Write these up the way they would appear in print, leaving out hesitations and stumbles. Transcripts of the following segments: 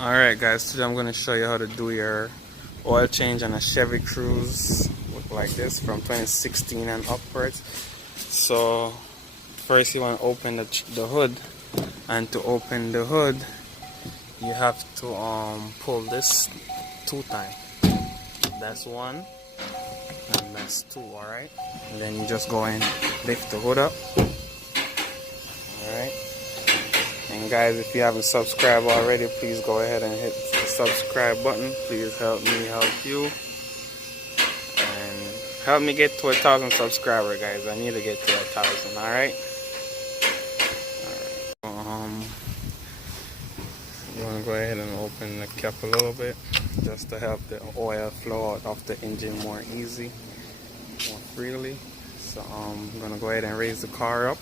Alright guys, today I'm going to show you how to do your oil change on a Chevy Cruze. Look like this from 2016 and upwards. So first you want to open the hood, and to open the hood you have to pull this 2 times. That's 1 and that's 2, alright? And then you just go and lift the hood up. Alright? And guys, if you haven't subscribed already, please go ahead and hit the subscribe button. Please help me help you. And help me get to 1,000 subscribers, guys. I need to get to 1,000, alright? You want to go ahead and open the cap a little bit, just to help the oil flow out of the engine more easy, more freely. So I'm going to go ahead and raise the car up.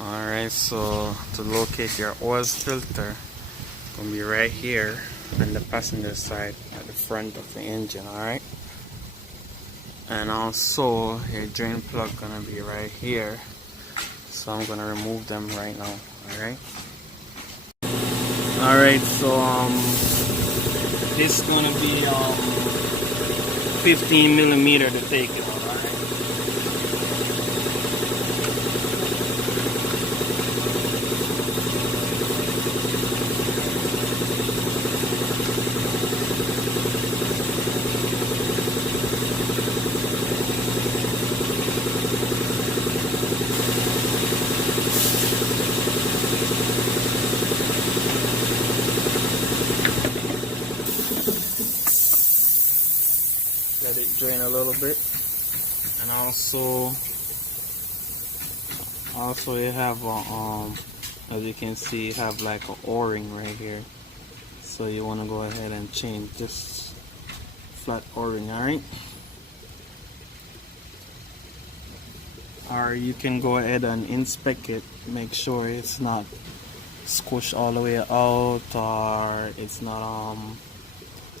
Alright, so to locate your oil filter, it's going to be right here on the passenger side at the front of the engine, alright? And also your drain plug going to be right here, so I'm going to remove them right now, alright? Alright, so this is going to be 15 millimeter to take it out, alright? Let it drain a little bit, and also you have a, as you can see, you have like a O-ring right here, so you want to go ahead and change this flat O-ring, alright? Or you can go ahead and inspect it, make sure it's not squished all the way out, or it's not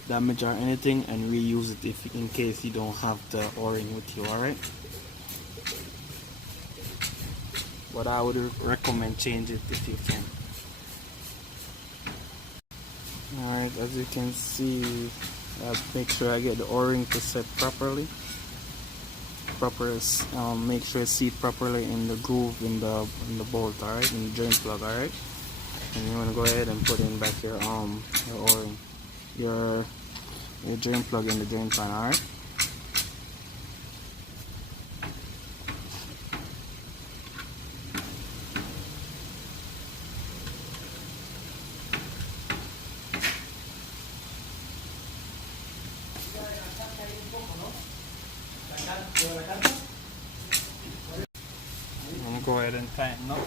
damage or anything, and reuse it if in case you don't have the O-ring with you, alright? But I would recommend change it if you can. Alright, as you can see, make sure I get the O-ring to set properly. Make sure it's seat properly in the groove in the bolt, alright, in the drain plug, alright. And you want to go ahead and put in back your O-ring, your drain plug in the drain pan, alright? I'm going to go ahead and tighten up.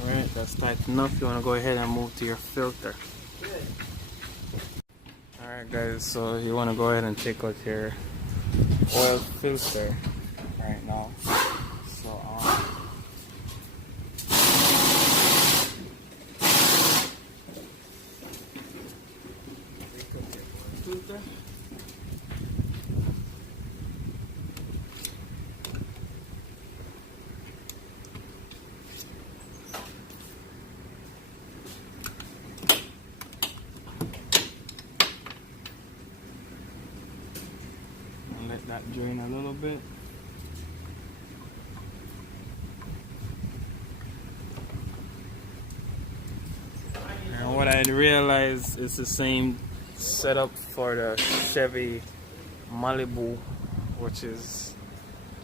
Alright, that's tight enough. You want to go ahead and move to your filter. Alright guys, so you want to go ahead and take out your oil filter right now. So filter. Let that drain a little bit. And what I realized is the same setup for the Chevy Malibu, which is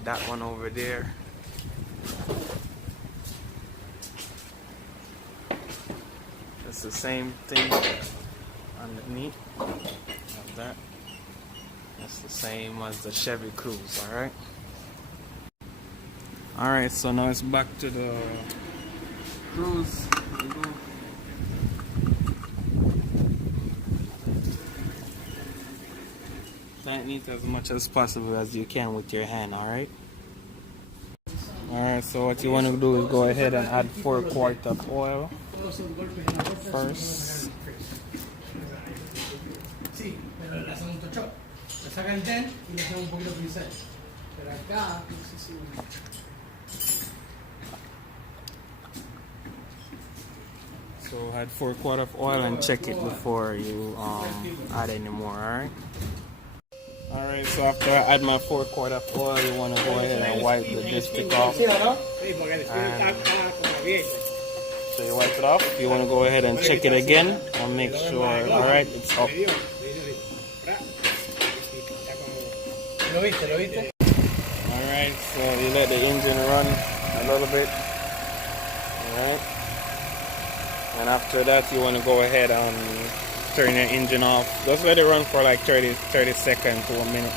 that one over there. It's the same thing underneath like that. It's the same as the Chevy Cruze, alright? Alright, so now it's back to the Cruze. Tighten it as much as possible as you can with your hand, alright? Alright, so what you want to do is go ahead and add 4 quarts of oil first. 8. Le saca el 10 y le hacemos un poquito pincel. Pero acá, no sé si... So add 4/4 of oil and check it before you add any more, alright? Alright, so after I add my 4/4 of oil, you want to go ahead and wipe the dipstick off. So you wipe it off. You want to go ahead and check it again and make sure, alright, it's up. Alright, so you let the engine run a little bit. Alright. And after that, you want to go ahead and turn your engine off. Just let it run for like 30 seconds to 1 minute,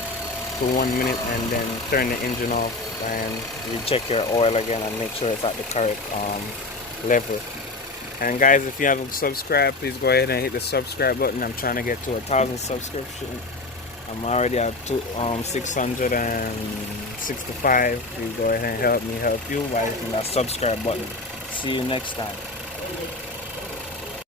and then turn the engine off and you check your oil again and make sure it's at the correct level. And guys, if you haven't subscribed, please go ahead and hit the subscribe button. I'm trying to get to 1,000 subscriptions. I'm already at 665. Please go ahead and help me help you by hitting that subscribe button. See you next time.